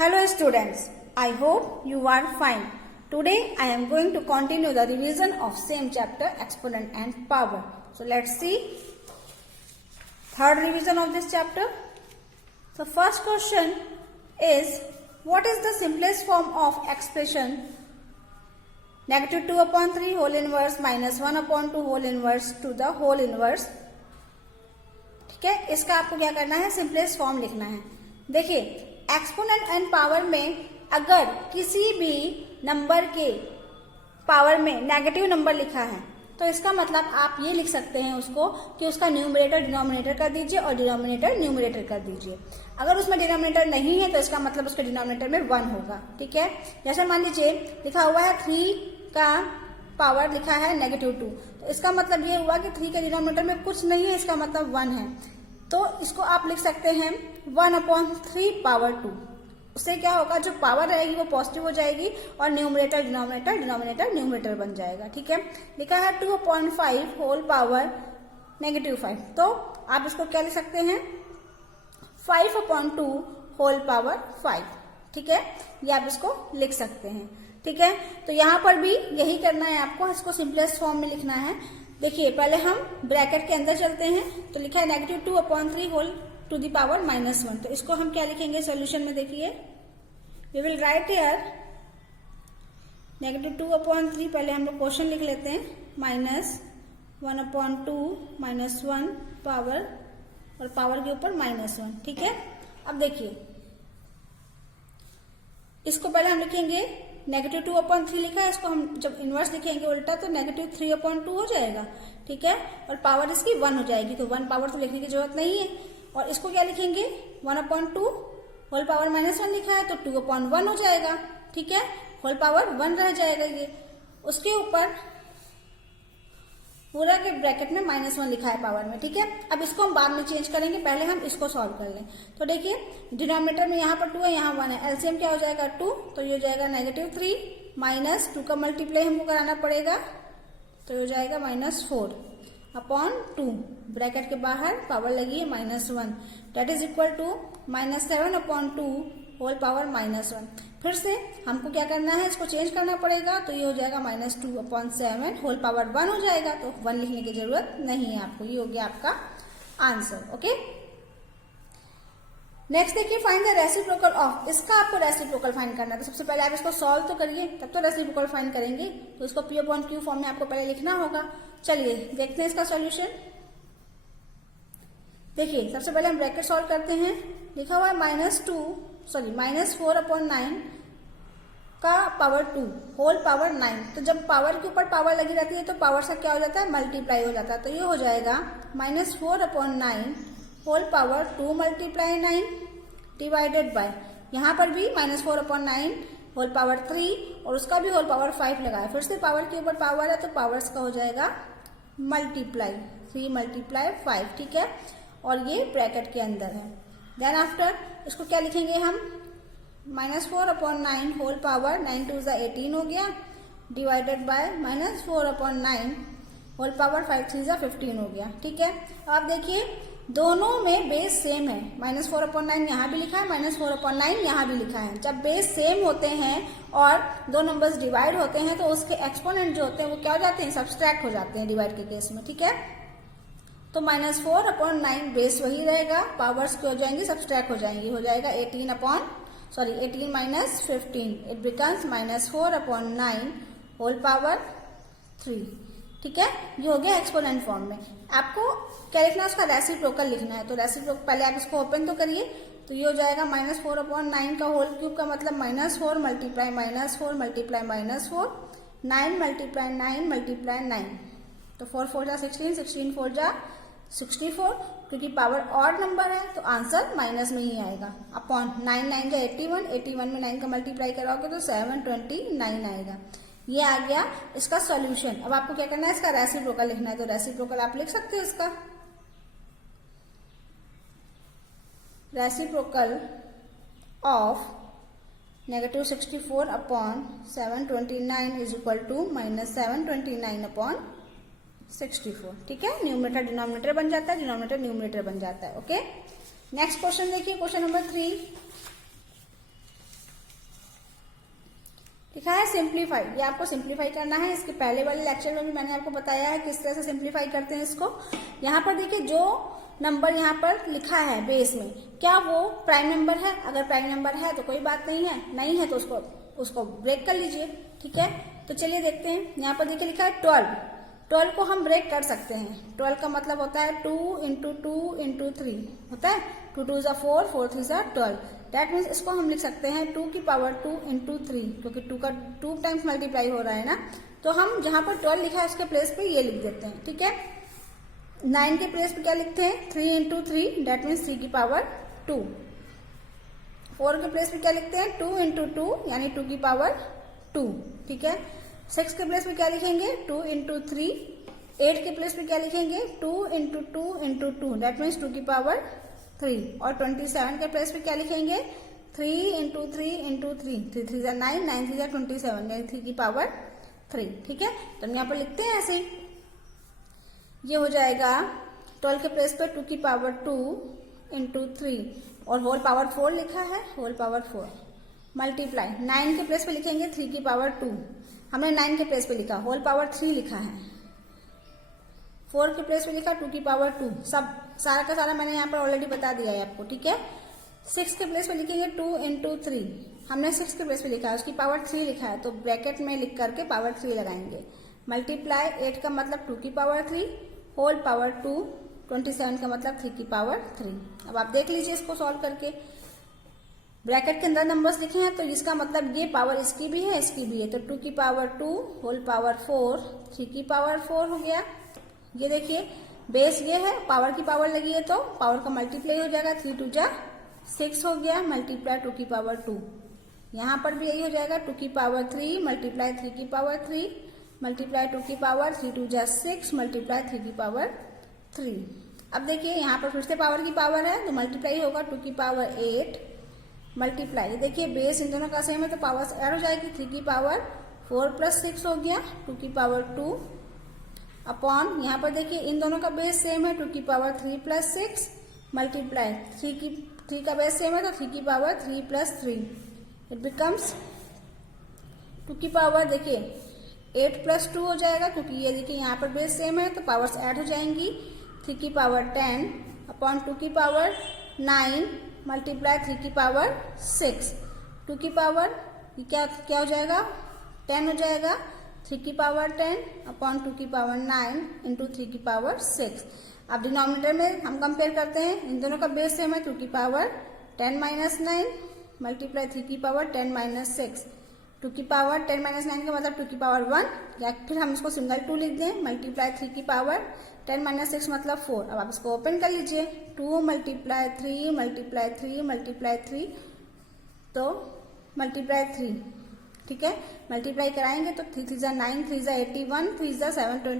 Hello students, I hope you are fine. Today I am going to continue the revision of same chapter exponent and power. So let's see third revision of this chapter. So first question is, what is the simplest form of expression negative 2 upon 3 whole inverse minus 1 upon 2 whole inverse to the whole inverse. ठीक है, इसका आपको क्या करना है, simplest form लिखना है. देखिए एक्सपोनेंट एंड पावर में अगर किसी भी नंबर के पावर में नेगेटिव नंबर लिखा है तो इसका मतलब आप ये लिख सकते हैं उसको कि उसका न्यूमरेटर डिनोमिनेटर कर दीजिए और डिनोमिनेटर न्यूमरेटर कर दीजिए. अगर उसमें डिनोमिनेटर नहीं है तो इसका मतलब उसके डिनोमिनेटर में 1 होगा. ठीक है, जैसे मान लीजिए लिखा हुआ है 3 का पावर लिखा है नेगेटिव 2, तो इसका मतलब ये हुआ कि 3 के डिनोमिनेटर में कुछ नहीं है, इसका मतलब 1 है. तो इसको आप लिख सकते हैं 1/3 पावर 2. उससे क्या होगा, जो पावर रहेगी वो पॉजिटिव हो जाएगी और न्यूमरेटर डिनोमिनेटर डिनोमिनेटर न्यूमरेटर बन जाएगा. ठीक है, लिखा है 2/5 होल पावर नेगेटिव 5, तो आप इसको क्या लिख सकते हैं 5/2 होल पावर 5. ठीक है, ये आप इसको लिख सकते हैं. ठीक है, तो यहां पर भी यही करना है आपको, इसको सिंपलेस्ट फॉर्म में लिखना है. देखिए पहले हम ब्रैकेट के अंदर चलते हैं, तो लिखा है negative 2/3 whole to the power -1. तो इसको हम क्या लिखेंगे सोल्यूशन में, देखिए we will write here negative 2/3, पहले हम लोग क्वेश्चन लिख लेते हैं, -1/2 -1 पावर और पावर के ऊपर -1. ठीक है, अब देखिए इसको पहले हम लिखेंगे नेगेटिव 2/3 लिखा है, इसको हम जब इनवर्स लिखेंगे उल्टा तो नेगेटिव 3/2 हो जाएगा. ठीक है, और पावर इसकी 1 हो जाएगी, तो 1 पावर तो लिखने की जरूरत नहीं है. और इसको क्या लिखेंगे 1/2 होल पावर -1 लिखा है तो 2/1 हो जाएगा. ठीक है, होल पावर 1 रह जाएगा ये. उसके ऊपर पूरा के ब्रैकेट में -1 लिखा है पावर में. ठीक है, अब इसको हम बाद में चेंज करेंगे, पहले हम इसको सॉल्व कर लें. तो देखिए डिनोमिनेटर में यहाँ पर 2 है, यहाँ 1 है, एलसीएम क्या हो जाएगा 2, तो ये हो जाएगा -3 माइनस 2 का मल्टीप्लाई हमको कराना पड़ेगा, तो ये हो जाएगा -4/2. ब्रैकेट के बाहर पावर लगी है -1, that is equal to -7/2 whole power -1. फिर से हमको क्या करना है, इसको चेंज करना पड़ेगा, तो ये हो जाएगा -2/7 होल पावर 1 हो जाएगा, तो 1 लिखने की जरूरत नहीं है आपको. ये हो गया आपका आंसर. ओके, नेक्स्ट देखिए फाइंड द रेसिप्रोकल ऑफ. इसका आपको रेसिप्रोकल फाइंड करना है, तो सबसे पहले आप इसको सॉल्व तो करिए, तब तो रेसिप्रोकल फाइंड करेंगे. तो इसको P/Q फॉर्म में आपको पहले लिखना होगा. चलिए देखते हैं इसका सॉल्यूशन. देखिए सबसे पहले हम ब्रैकेट सॉल्व करते हैं. लिखा हुआ है -4/9 का पावर 2 होल पावर 9. तो जब पावर के ऊपर पावर लगी रहती है तो पावर से क्या हो जाता है, मल्टीप्लाई हो जाता है. तो ये हो जाएगा -4/9 whole power 2 multiply 9 divided by, यहाँ पर भी -4/9 होल पावर 3 और उसका भी होल पावर 5 लगा है. फिर से पावर के ऊपर पावर है तो पावर्स का हो जाएगा मल्टीप्लाई 3 मल्टीप्लाई 5. ठीक है, और ये ब्रैकेट के अंदर है. देन आफ्टर इसको क्या लिखेंगे हम -4/9 होल पावर 9 2 18 हो गया, डिवाइडेड बाय -4/9 होल पावर 5 3 15 हो गया. ठीक है, अब आप देखिए दोनों में बेस सेम है. -4/9 यहाँ भी लिखा है, -4/9 यहाँ भी लिखा है. जब बेस सेम होते हैं और दो नंबर्स डिवाइड होते हैं तो उसके एक्सपोनेंट जो होते हैं वो क्या हो जाते हैं, सब्सट्रैक्ट हो जाते हैं डिवाइड के केस में. ठीक है, तो -4/9 बेस वही रहेगा, पावर्स क्या हो जाएंगी, सब्सट्रैक्ट हो जाएंगी, हो जाएगा 18 minus 15, it becomes -4/9 whole power 3. ठीक है, ये हो गया एक्सपोनेंट फॉर्म में. आपको क्या लिखना है, उसका रेसिप्रोकल लिखना है. तो रेसिप्रोकल पहले आप इसको ओपन तो करिए, तो ये हो जाएगा -4/9 का होल क्यूब का मतलब -4 मल्टीप्लाई -4 मल्टीप्लाई -4 9 मल्टीप्लाई 9 मल्टीप्लाई 9, तो 4 4 जा 16 16 4 जा 64. क्योंकि पावर ऑड नंबर है तो आंसर माइनस में ही आएगा. अपॉन 9 9 जा 81, 81 में 9 का मल्टीप्लाई कराओगे तो 729 आएगा. ये आ गया इसका सॉल्यूशन. अब आपको क्या करना है, इसका रेसिप्रोकल लिखना है. तो रेसिप्रोकल आप लिख सकते हो, इसका reciprocal of -64/729 is equal to -729/64. ठीक है, न्यूमरेटर डिनोमिनेटर बन जाता है, डिनोमिनेटर न्यूमरेटर बन जाता है. ओके, नेक्स्ट क्वेश्चन देखिए, क्वेश्चन नंबर 3. लिखा है सिंप्लीफाई, ये आपको सिंप्लीफाई करना है। इसके पहले वाले लेक्चर में भी मैंने आपको बताया है किस तरह से सिंप्लीफाई करते हैं इसको। यहाँ पर देखिए जो नंबर यहाँ पर लिखा है बेस में, क्या वो प्राइम नंबर है? अगर प्राइम नंबर है तो कोई बात नहीं है, नहीं है तो उसको ब्रेक कर लीजिए, ठीक है। तो चलिए देखते हैं, यहाँ पर देखिए लिखा है 12। 12 को हम ब्रेक कर सकते हैं। 12 का मतलब होता है 2 × 2 × 3 होता है, 2 2 = 4, 4 3 = 12। दैट मीन्स इसको हम लिख सकते हैं 2 की पावर 2 × 3, क्योंकि 2 का 2 टाइम्स मल्टीप्लाई हो रहा है ना। तो हम जहां पर 12 लिखा है उसके प्लेस पे ये लिख देते हैं, ठीक है। 9 के प्लेस पे क्या लिखते हैं? 3 × 3, दैट मीन्स 3 की पावर 2। 4 के प्लेस पे क्या लिखते हैं? 2 × 2, यानी 2 की पावर 2, ठीक है। 6 के प्लेस पे क्या लिखेंगे? 2 × 3। 8 के प्लेस पे क्या लिखेंगे? 2 × 2 × 2, दैट मीन्स 2 की पावर 3। और 27 के प्लेस पे क्या लिखेंगे? 3 × 3 × 3, 3 3 = 9, 9 3 = 27, यानी 3 की पावर 3, ठीक है। तो हम यहाँ पर लिखते हैं ऐसे, ये हो जाएगा 12 के प्लेस पे 2 की पावर 2 × 3 और होल पावर 4 लिखा है, होल पावर 4 मल्टीप्लाई 9 के प्लेस पे लिखेंगे 3 की पावर 2, हमने 9 के प्लेस पे लिखा, होल पावर 3 लिखा है। 4 के प्लेस पे लिखा 2 की पावर 2, सब सारा का सारा मैंने यहाँ पर ऑलरेडी बता दिया है आपको, ठीक है। 6 के प्लेस पे लिखेंगे 2 × 3, हमने 6 के प्लेस पे लिखा है, उसकी पावर 3 लिखा है, तो ब्रैकेट में लिख करके पावर 3 लगाएंगे। मल्टीप्लाई 8 का मतलब 2 की पावर 3, होल पावर 2, 27 का मतलब 3 की पावर 3। अब आप देख लीजिए इसको सॉल्व करके, ब्रैकेट के अंदर नंबर्स लिखे हैं तो इसका मतलब ये पावर इसकी भी है, इसकी भी है, तो 2 की पावर 2, होल पावर 4, 3 की पावर 4 हो गया। ये देखिए बेस ये है, पावर की पावर लगी है तो पावर का मल्टीप्लाई हो जाएगा, 3 2 = 6 हो गया, मल्टीप्लाई 2 की पावर 2। यहाँ पर भी यही हो जाएगा, 2 की पावर 3 मल्टीप्लाई 3 की पावर 3 मल्टीप्लाई 2 की पावर, 3 2 = 6 मल्टीप्लाई 3 की पावर 3। अब देखिए यहाँ पर फिर से पावर की पावर है तो मल्टीप्लाई होगा 2 की पावर 8 मल्टीप्लाई, देखिए बेस इन दोनों का सेम है तो पावर ऐड हो जाएगी, 3 की पावर 4 + 6 हो गया, 2 की पावर 2 अपॉन, यहाँ पर देखिए इन दोनों का बेस सेम है, 2 की पावर 3 + 6 मल्टीप्लाई 3 का बेस सेम है तो 3 की पावर 3 + 3, इट बिकम्स 2 की पावर देखिए 8 + 2 हो जाएगा, क्योंकि ये देखिए यहाँ पर बेस सेम है तो पावर्स ऐड हो जाएंगी, 3 की पावर 10 अपॉन 2 की पावर 9 मल्टीप्लाई 3 की पावर 6, 2 की पावर ये क्या हो जाएगा? 10 हो जाएगा, 3 की पावर 10 अपॉन 2 की पावर 9 × 3 की पावर 6। अब डिनोमिनेटर में हम कंपेयर करते हैं, इन दोनों का बेस सेम है, 2 की पावर 10 - 9 मल्टीप्लाई 3 की पावर 10 - 6, 2 की पावर 10 - 9 का मतलब 2 की पावर 1, या फिर हम इसको सिंगल 2 लिख दें, मल्टीप्लाई 3 की पावर 10 - 6 मतलब 4। अब आप इसको ओपन कर लीजिए, 2 × 3 मल्टीप्लाई 3 मल्टीप्लाई 3 तो मल्टीप्लाई 3, ठीक है। मल्टीप्लाई कराएंगे तो 3 3 = 9, 3 × 81, 3 × 7 3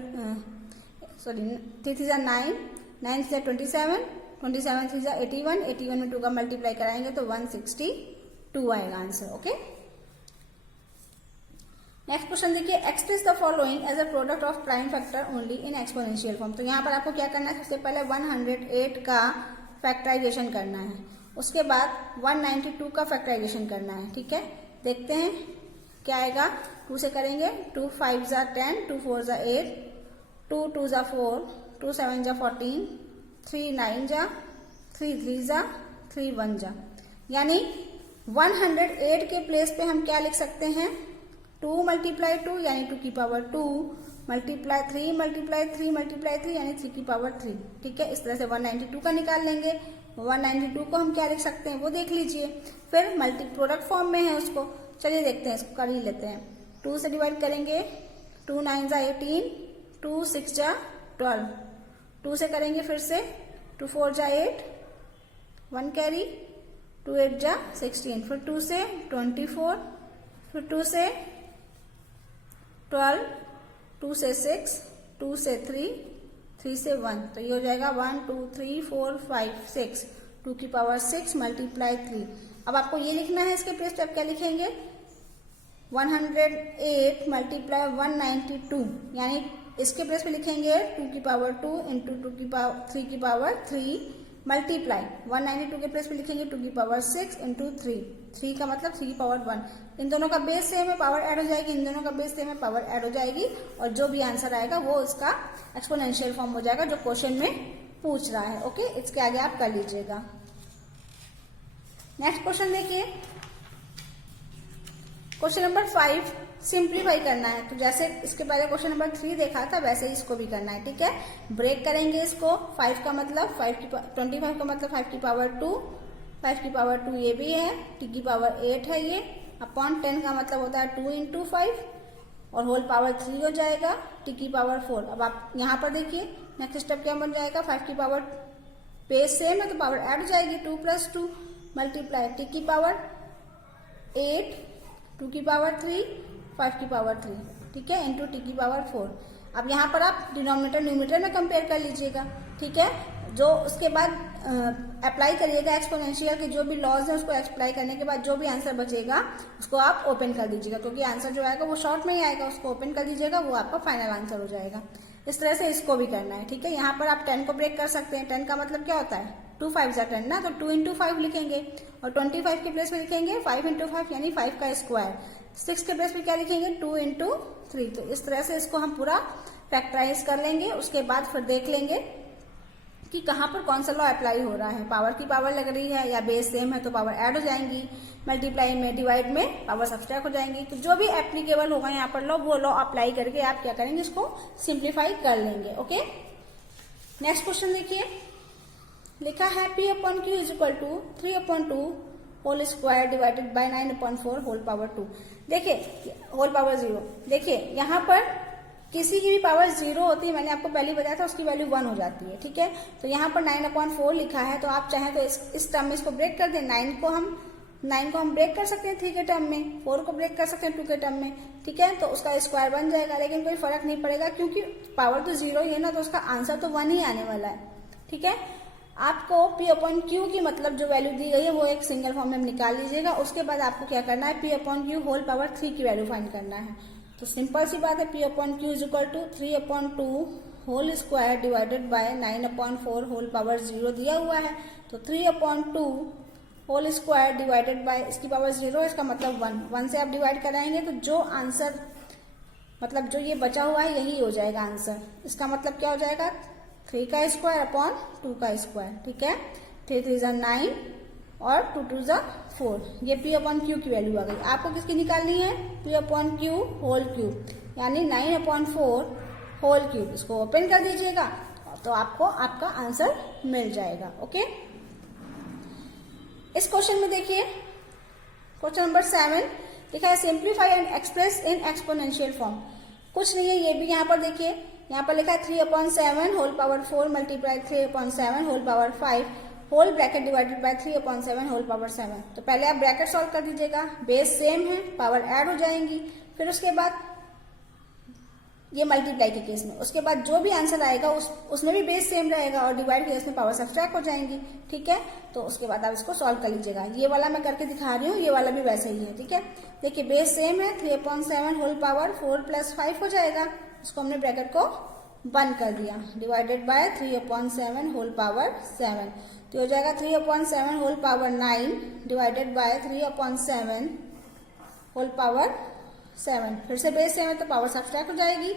3 × 9, 9 3 × 27, 27 3 × 81, 81 में 2 का मल्टीप्लाई कराएंगे तो 162 आएगा आंसर, ओके। नेक्स्ट क्वेश्चन देखिए, express the following as a product of prime factor only in exponential form. तो यहाँ पर आपको क्या करना है, सबसे पहले 108 का फैक्टराइजेशन करना है, उसके बाद 192 का फैक्टराइजेशन करना है, ठीक है। देखते हैं क्या आएगा, 2 से करेंगे, 2 5 = 10, 2 4 = 8, 2 2 = 4, 2 7 = 14, 3 9 = 3 3 = 3 1 = यानी 108 के प्लेस पे हम क्या लिख सकते हैं, 2 × 2 यानी 2 की पावर 2 मल्टीप्लाई 3 मल्टीप्लाई 3 मल्टीप्लाई 3 यानी 3 की पावर 3, ठीक है। इस तरह से 192 का निकाल लेंगे, 192 को हम क्या लिख सकते हैं वो देख लीजिए, फिर मल्टी प्रोडक्ट फॉर्म में है उसको, चलिए देखते हैं, इसको कर ही लेते हैं। 2 से डिवाइड करेंगे, 2 9 = 18, 2 6 = 12, 2 से करेंगे फिर से, 2 4 = 8, 1 कैरी, 2 8 = 16, फिर 2 से 24, फिर 2 से 12, 2 से 6, 2 से 3, 3 से 1, तो ये हो जाएगा 1 2 3 4 5 6, 2 की पावर 6 मल्टीप्लाई 3। अब आपको ये लिखना है, इसके प्लेस पे आप क्या लिखेंगे, 108 मल्टीप्लाई 192, यानी इसके प्लेस पे लिखेंगे 2 की पावर 2 × 2 की पावर 3 की पावर 3 मल्टीप्लाई 192 के प्लेस पे लिखेंगे 2 की पावर 6 इंटू 3 का मतलब 3 की पावर 1। इन दोनों का बेस सेम है, पावर ऐड हो जाएगी, इन दोनों का बेस सेम है, पावर ऐड हो जाएगी, और जो भी आंसर आएगा वो इसका एक्सपोनेंशियल फॉर्म हो जाएगा जो क्वेश्चन में पूछ रहा है। ओके, इसके आगे आप कर लीजिएगा। नेक्स्ट क्वेश्चन देखिए, क्वेश्चन नंबर 5 सिंप्लीफाई करना है। तो जैसे इसके पहले क्वेश्चन नंबर 3 देखा था वैसे ही इसको भी करना है, ठीक है। ब्रेक करेंगे इसको, 5 का मतलब 25 का मतलब 5 की पावर 2, 5 की पावर 2 ये भी है, t की पावर 8 है ये, अपॉन 10 का मतलब होता है 2 इंटू 5 और होल पावर 3 हो जाएगा, t की पावर 4। अब आप यहाँ पर देखिए नेक्स्ट स्टेप क्या बन जाएगा, 5 की पावर बेस सेम है तो पावर ऐड हो जाएगी, 2 + 2 मल्टीप्लाई t की पावर 8, 2 की पावर 3, 5 की पावर 3, ठीक है, इंटू t की पावर 4। अब यहाँ पर आप डिनोमिनेटर न्यूमरेटर में कंपेयर कर लीजिएगा, ठीक है। जो उसके बाद अप्लाई करिएगा एक्सपोनेंशियल के जो भी लॉज है उसको अप्लाई करने के बाद जो भी आंसर बचेगा उसको आप ओपन कर दीजिएगा, क्योंकि आंसर जो आएगा वो शॉर्ट में ही आएगा, उसको ओपन कर दीजिएगा, वो आपका फाइनल आंसर हो जाएगा। इस तरह से इसको भी करना है, ठीक है। यहाँ पर आप 10 को ब्रेक कर सकते हैं। 10 का मतलब क्या होता है, 2 5 जा 10 ना, तो 2 इंटू 5 लिखेंगे और 25 के प्लेस में लिखेंगे 5 इंटू 5 यानी 5 का स्क्वायर। 6 के प्लेस में क्या लिखेंगे, 2 इंटू 3। तो इस तरह से इसको हम पूरा फैक्टराइज कर लेंगे, उसके बाद फिर देख लेंगे कि कहाँ पर कौन सा लॉ अप्लाई हो रहा है। पावर की पावर लग रही है या बेस सेम है तो पावर ऐड हो जाएंगी, मल्टीप्लाई में डिवाइड में पावर सब्सट्रैक्ट हो जाएंगी। तो जो भी एप्लीकेबल होगा यहाँ पर लॉ वो लॉ अप्लाई करके आप क्या करेंगे, इसको सिंप्लीफाई कर लेंगे। ओके, नेक्स्ट क्वेश्चन देखिए, लिखा है P/Q is equal to 3/2 whole square divided by 9/4 whole power 2। देखिए होल पावर 0, देखिए यहाँ पर किसी की भी पावर 0 होती है, मैंने आपको पहले बताया था, उसकी वैल्यू 1 हो जाती है, ठीक है। तो यहाँ पर 9/4 लिखा है, तो आप चाहें तो इस टर्म में इसको ब्रेक कर दें। 9 को हम ब्रेक कर सकते हैं 3 के टर्म में, 4 को ब्रेक कर सकते हैं 2 के टर्म में, ठीक है। तो उसका स्क्वायर बन जाएगा, लेकिन कोई फर्क नहीं पड़ेगा क्योंकि पावर तो 0 ही है ना, तो उसका आंसर तो 1 ही आने वाला है, ठीक है। आपको P/Q की मतलब जो वैल्यू दी गई है वो एक सिंगल फॉर्म में निकाल लीजिएगा। उसके बाद आपको क्या करना है, P/Q होल पावर 3 की वैल्यू फाइंड करना है। तो सिंपल सी बात है, P/Q is equal to 3/2 whole square divided by 9/4 whole power 0 दिया हुआ है। तो 3/2 होल स्क्वायर डिवाइडेड बाय, इसकी पावर 0 है, इसका मतलब 1 से आप डिवाइड कराएंगे तो जो आंसर मतलब जो ये बचा हुआ है यही हो जाएगा आंसर। इसका मतलब क्या हो जाएगा, 3 का स्क्वायर अपॉन 2 का स्क्वायर, ठीक है। 3 3 = 9 और 2 2 = 4। ये P/Q की वैल्यू आ गई। आपको किसकी निकालनी है, P/Q होल क्यूब, यानी 9/4 होल क्यूब। इसको ओपन कर दीजिएगा तो आपको आपका आंसर मिल जाएगा। ओके, इस क्वेश्चन में देखिए क्वेश्चन नंबर 7 लिखा है simplify and express in exponential form. कुछ नहीं है, ये भी यहाँ पर देखिए, यहाँ पर लिखा है 3/7 whole power 4 multiply 3/7 whole power 5 whole bracket divided by 3/7 whole power 7। तो पहले आप ब्रैकेट सॉल्व कर दीजिएगा, बेस सेम है, पावर ऐड हो जाएंगी, फिर उसके बाद ये मल्टीप्लाई के केस में, उसके बाद जो भी आंसर आएगा उसमें भी बेस सेम रहेगा और डिवाइड के केस में पावर सब्सट्रैक्ट हो जाएंगी, ठीक है। तो उसके बाद आप इसको सॉल्व कर लीजिएगा। ये वाला मैं करके दिखा रही हूँ, ये वाला भी वैसे ही है, ठीक है। देखिए बेस सेम है, 3/7 होल पावर 4 + 5 हो जाएगा, इसको हमने ब्रैकेट को बंद कर दिया, डिवाइडेड बाय 3/7 होल पावर 7। तो हो जाएगा 3/7 whole power 9 divided by 3/7 whole power 7। फिर से बेस सेम है तो पावर सब्सट्रैक्ट हो जाएगी,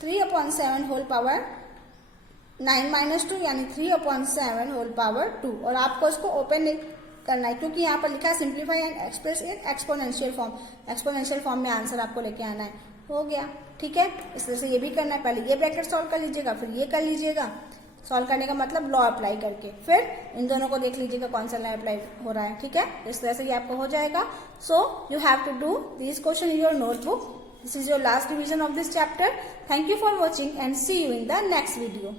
3/7 होल पावर 9 - 2 यानी 3/7 होल पावर 2। और आपको इसको ओपन नहीं करना है क्योंकि यहाँ पर लिखा है simplify and express in exponential form. Exponential form में आंसर आपको लेके आना है, हो गया, ठीक है। इस तरह से ये भी करना है, पहले ये ब्रैकेट सॉल्व कर लीजिएगा, फिर ये कर लीजिएगा। सॉल्व करने का मतलब लॉ अप्लाई करके, फिर इन दोनों को देख लीजिएगा कौन सा लॉ अप्लाई हो रहा है, ठीक है। इस तरह से ये आपको हो जाएगा। So you have to do this question in your notebook. This is your last revision of this chapter. Thank you for watching and see you in the next video.